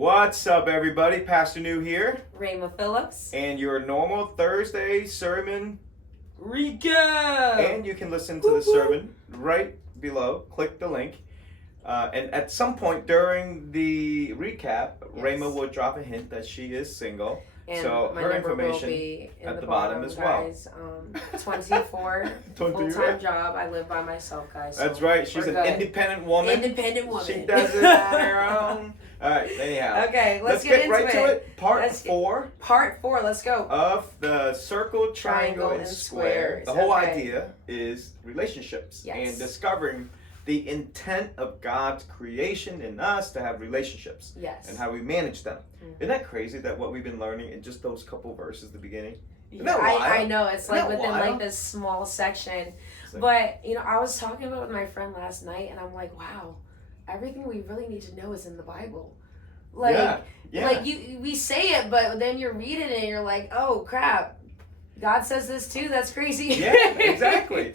What's up, everybody? Pastor New here, Rayma Phillips. and your normal Thursday sermon Recap! And you can listen to the sermon right below. Click the link. And at some point during the recap, Rayma will drop a hint that she is single. And so my her number information will be in at the bottom as well. Guys. 24, full-time job. I live by myself, guys. So that's right. She's an independent woman. Independent woman. She does it on her own. All right, anyhow. Okay, let's get into right to it. Part 4. Part 4, let's go. Of the circle, triangle, and square. The whole idea is relationships and discovering the intent of God's creation in us to have relationships. Yes. And how we manage them. Isn't that crazy that what we've been learning in just those couple verses at the beginning? I know, it's like within like this small section. But, I was talking about it with my friend last night and I'm like, wow, everything we really need to know is in the Bible. Like, like we say it, but then you're reading it and you're like, oh crap, God says this too. That's crazy. Yeah, exactly.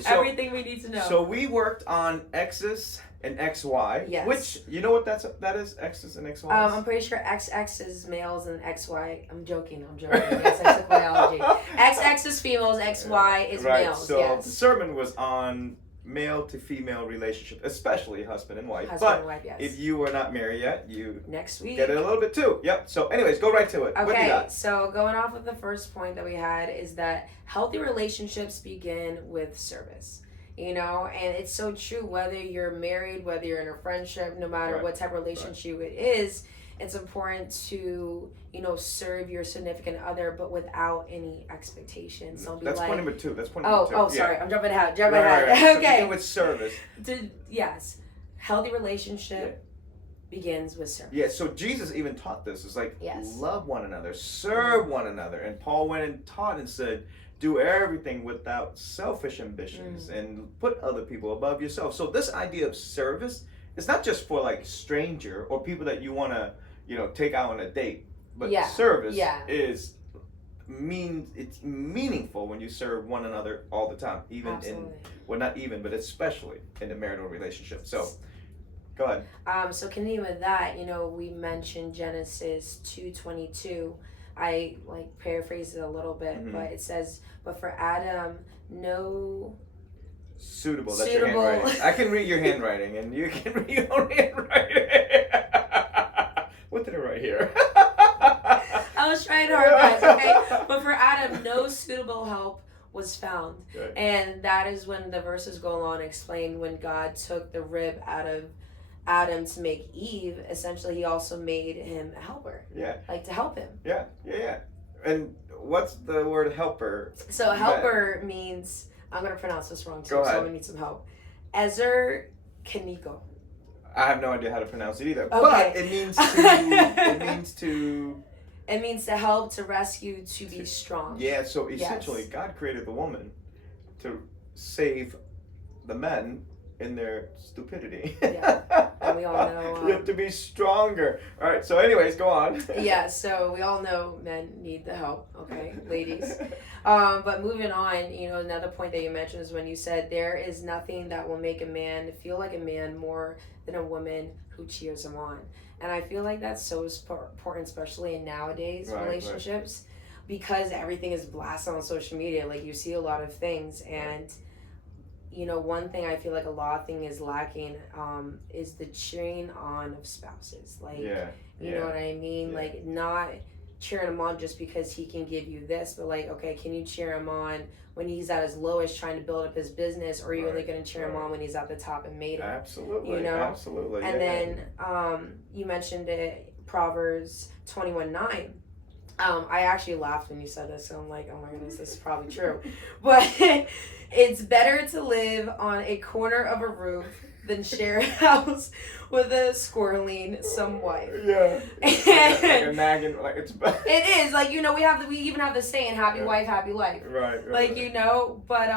So, everything we need to know. So we worked on X's and XY. Yes. Which, you know what that is? X's and XY? I'm pretty sure XX is males and XY. I'm joking. It's sex biology. XX is females, XY is males. So the sermon was on male to female relationship, especially husband and wife. If you are not married yet, you next week get it a little bit too. Yep. So anyways, go right to it. Okay. What do you got? So going off of the first point that we had is that healthy relationships begin with service. And it's so true, whether you're married, whether you're in a friendship, no matter what type of relationship it is, it's important to, serve your significant other, but without any expectations. Don't be That's like, point number 2. That's point number 2. Oh, sorry. I'm jumping ahead. Right. Okay. So with service. Yes. Healthy relationship begins with service. Yeah, so Jesus even taught this. It's like, love one another, serve one another. And Paul went and taught and said, do everything without selfish ambitions and put other people above yourself. So this idea of service is not just for like stranger or people that you want to, take out on a date. But service is it's meaningful when you serve one another all the time, even not even, but especially in a marital relationship. So go ahead. So continuing with that, we mentioned Genesis 2:22. I paraphrase it a little bit, but it says, but for Adam, no suitable. That's your handwriting. I can read your handwriting, and you can read your own handwriting. What did I write here? I was trying hard, guys. Okay, but for Adam, no suitable help was found, and that is when the verses go on to explain when God took the rib out of Adam to make Eve. Essentially, he also made him a helper. Yeah. Like to help him. Yeah. And what's the word helper? So helper means, I'm going to pronounce this wrong too, so I'm going to need some help. Ezer Keniko. I have no idea how to pronounce it either. Okay. But it means to help, to rescue, to be strong. Yeah, so essentially God created the woman to save the men in their stupidity. And we all know you have to be stronger. All right, so anyways, go on. So we all know men need the help, okay, ladies. But moving on, another point that you mentioned is when you said there is nothing that will make a man feel like a man more than a woman who cheers him on. And I feel like that's so important, especially in nowadays relationships, because everything is blasted on social media. Like, you see a lot of things, and one thing I feel like a lot of things is lacking is the cheering on of spouses. Like, you know what I mean? Yeah. Like, not cheering him on just because he can give you this, but like, okay, can you cheer him on when he's at his lowest trying to build up his business, or are you only going to cheer him on when he's at the top and made it? Absolutely. Absolutely. And then you mentioned it, Proverbs 21:9. I actually laughed when you said this, so I'm like, oh my goodness, this is probably true. But it's better to live on a corner of a roof than share a house with a squirreling some wife. Yeah. Like a nagging, like it's bad. It is, like, we even have the saying, happy wife, happy life. Right. Like, but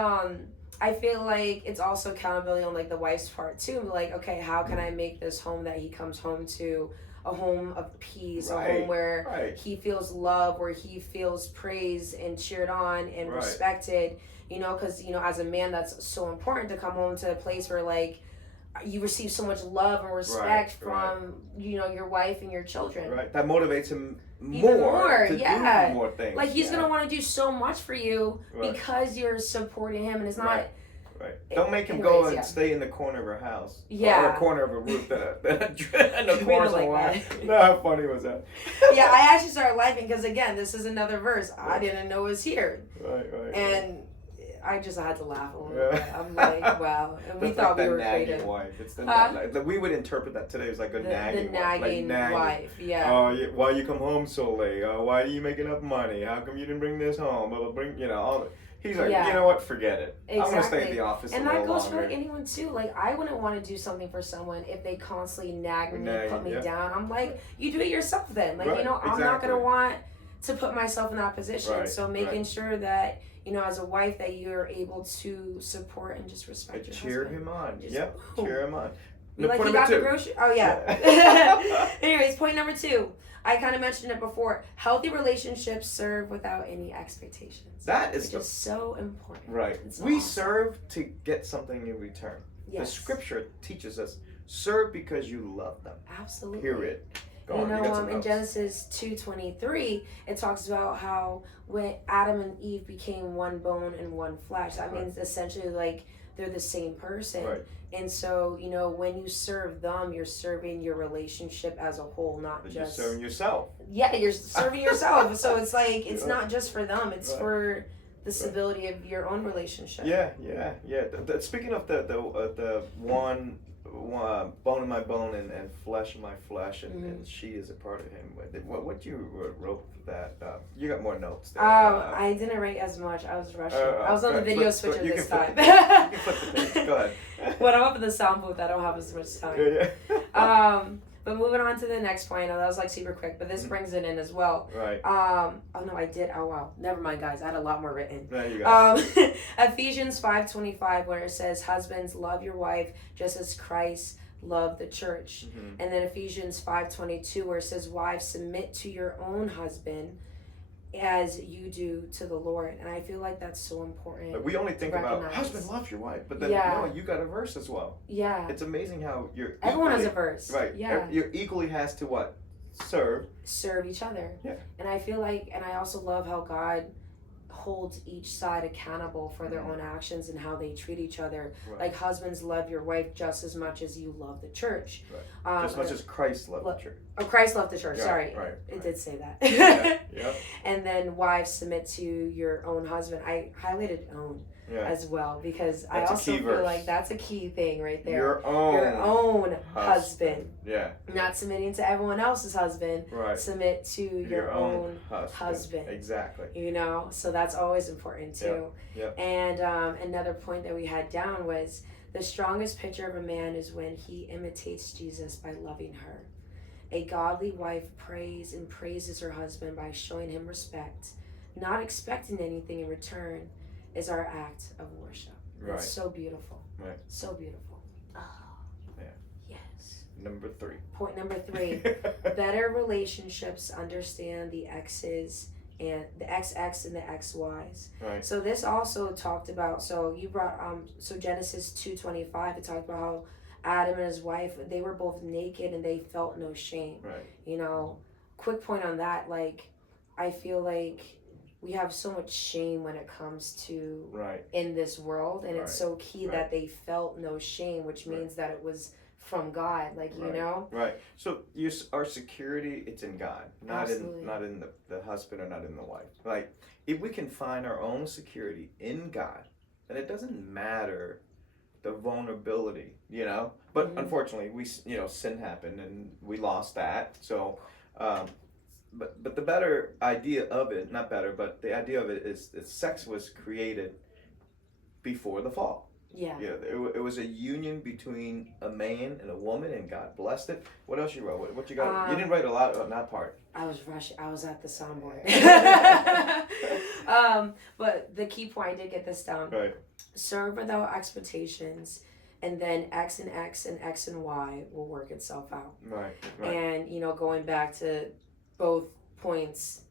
I feel like it's also accountability on like the wife's part too. Like, okay, how can I make this home that he comes home to a home of peace, a home where he feels love, where he feels praised and cheered on and respected, because, as a man, that's so important to come home to a place where, like, you receive so much love and respect from your wife and your children. Right. That motivates him even more to do more things. Like he's gonna want to do so much for you because you're supporting him, and it's not. Right. Don't make him go and stay in the corner of a house. Yeah. Or a corner of a roof and the corner's like line. No, how funny was that? Yeah, I actually started laughing because, again, this is another verse I didn't know was here. Right. And I just had to laugh a little bit. I'm like, wow. And we thought we were creative. Wife. It's we would interpret that today as like a nagging wife. The nagging wife, yeah. Oh, why you come home so late? Why are you making enough money? How come you didn't bring this home? All the... He's like, you know what? Forget it. Exactly. I'm gonna stay at the office. And that goes for anyone too. Like, I wouldn't want to do something for someone if they constantly nag me, put me down. I'm like, you do it yourself then. Like, I'm not gonna want to put myself in that position. So making sure that as a wife that you're able to support and just respect your cheer husband. him on. Cheer him on. Like he got the grocery. Oh yeah. Anyways, point number 2. I kind of mentioned it before. Healthy relationships serve without any expectations. That is just so important. Right. We serve to get something in return. Yes. The scripture teaches us, serve because you love them. Absolutely. Period. In Genesis 2:23, it talks about how when Adam and Eve became one bone and one flesh, that means essentially like they're the same person. Right. And so, when you serve them, you're serving your relationship as a whole, not just... You're serving yourself. Yeah, you're serving yourself. So it's like, it's not just for them, it's for the stability of your own relationship. Yeah. Speaking of the one bone of my bone and flesh of my flesh, and she is a part of him. What you wrote that? You got more notes there. I didn't write as much. I was rushing. I was on the video switcher this time. You can flip the page. Go ahead. When I'm up in the sound booth, I don't have as much time. Yeah. But moving on to the next point. That was like super quick, but this brings it in as well. Right. Oh no, I did. Oh wow. Never mind, guys. I had a lot more written. There you go. Ephesians 5:25, where it says, "Husbands, love your wife just as Christ loved the church." And then Ephesians 5:22, where it says, "Wives, submit to your own husband as you do to the Lord." And I feel like that's so important. But we only think about husband loves your wife, but then you got a verse as well. Yeah. It's amazing how everyone has a verse. Right. Yeah. You're equally has to what? Serve each other. Yeah. And I feel like, and I also love how God holds each side accountable for their own actions and how they treat each other. Right. Like, husbands, love your wife just as much as you love the church. Right. Just as much as Christ loved the church. Oh, Christ loved the church. Sorry. Right. It did say that. Yeah. And then wives, submit to your own husband. I highlighted own as well because I also feel like that's a key thing right there. Your own husband. Yeah. Not submitting to everyone else's husband. Right. Submit to your own husband. Exactly. So that's always important too. Yep. And another point that we had down was the strongest picture of a man is when he imitates Jesus by loving her. A godly wife prays and praises her husband by showing him respect, not expecting anything in return, is our act of worship. Right. It's so beautiful. Right. So beautiful. Oh. Yeah. Yes. Number 3. Point number 3. Better relationships understand the X's and the XX and the XYs. Right. So this also talked about, so you brought Genesis 2:25, it talked about how Adam and his wife, they were both naked and they felt no shame. Right. Quick point on that, like, I feel like we have so much shame when it comes to in this world, and it's so key that they felt no shame, which means that it was from God, like, Right. So our security, it's in God, not in the husband or not in the wife. Like, if we can find our own security in God, then it doesn't matter the vulnerability, But unfortunately, we sin happened and we lost that. So, but the better idea of it, not better, but the idea of it is that sex was created before the fall. Yeah. It was a union between a man and a woman, and God blessed it. What else you wrote? What you got? You didn't write a lot on that part. I was rushing. I was at the soundboard. But the key point, I did get this down. Right. Serve without expectations, and then X and X and X and Y will work itself out. Right. And going back to both points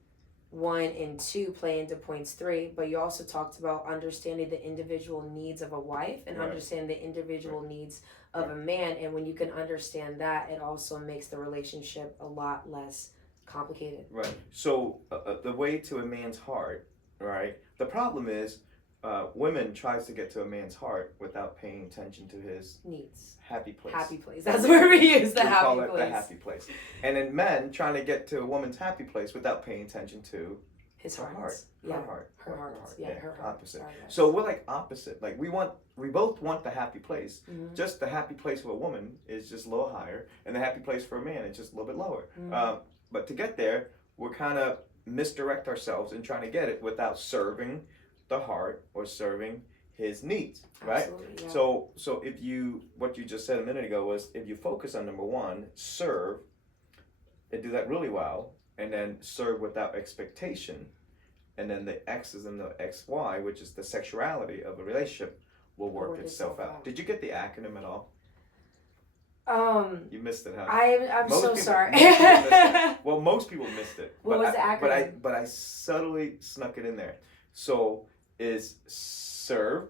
1 and 2 play into points 3, but you also talked about understanding the individual needs of a wife and understanding the individual needs of a man, and when you can understand that, it also makes the relationship a lot less complicated. Right. So the way to a man's heart, right? The problem is, women tries to get to a man's heart without paying attention to his needs. Happy place. Happy place. That's where we use the we happy call it place. the happy place. And then men trying to get to a woman's happy place without paying attention to his her heart. heart. Yeah. Her heart. Her heart. Yeah, her heart. Opposite. Sorry, guys. So we're like opposite. Like we both want the happy place. Mm-hmm. Just the happy place for a woman is just a little higher, and the happy place for a man is just a little bit lower. Mm-hmm. But to get there, we're kind of misdirect ourselves in trying to get it without serving the heart or serving his needs, right? Absolutely, yeah. So if you, what you just said a minute ago was, if you focus on number one, serve, and do that really well, and then serve without expectation, and then the X's and the XY, which is the sexuality of a relationship, will work itself out. Did you get the acronym at all? You missed it, huh? I'm so sorry. Well, most people missed it. What was the acronym? But I subtly snuck it in there. So is serve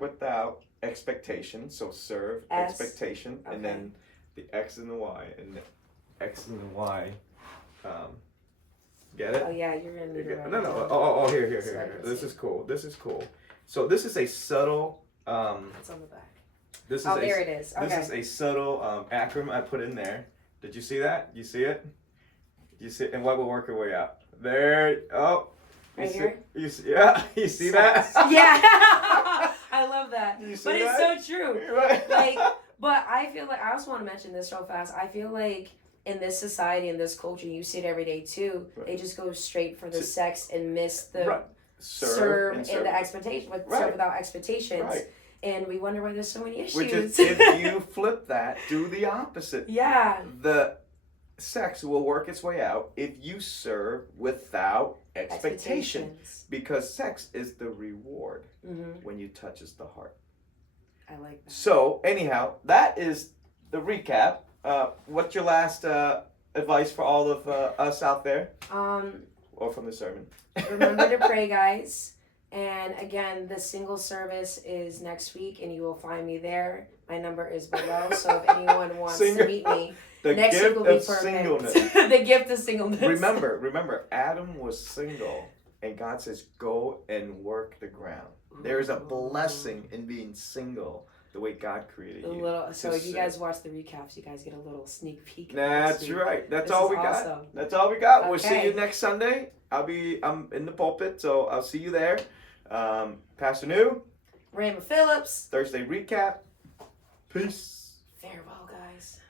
without expectation. So serve, expectation, okay. And then the X and the Y, and the X and the Y. Get it? Oh yeah, you're gonna need to. No. Oh, here. This is cool. So this is a subtle. It's on the back. There it is. Okay. This is a subtle acronym I put in there. Did you see that? You see it? You see it? And what will work our way out? There. Oh. Right here? You see, yeah. You see that? Yeah. I love that. You see but that? It's so true. Right. Like, but I feel like, I also want to mention this real fast. I feel like in this society, in this culture, you see it every day too. Right. They just go straight for the sex and miss the Right. serve and the expectation, but serve without expectations. Right. And we wonder why there's so many issues. Which is, if you flip that, do the opposite. Yeah. The sex will work its way out if you serve without expectations. Because sex is the reward when you touches the heart. I like that. So anyhow, that is the recap. What's your last advice for all of us out there? Or from the sermon? Remember to pray, guys. And again, the single service is next week, and you will find me there. My number is below, so if anyone wants to meet me, next week will be perfect. The gift of singleness. Remember, Adam was single, and God says, "Go and work the ground." There is a blessing in being single, the way God created you. So if you guys watch the recaps, you guys get a little sneak peek. That's right. That's all we got. Awesome. That's all we got. Okay. We'll see you next Sunday. I'm in the pulpit, so I'll see you there. Pastor New, Rama Phillips. Thursday recap. Peace. Farewell, guys.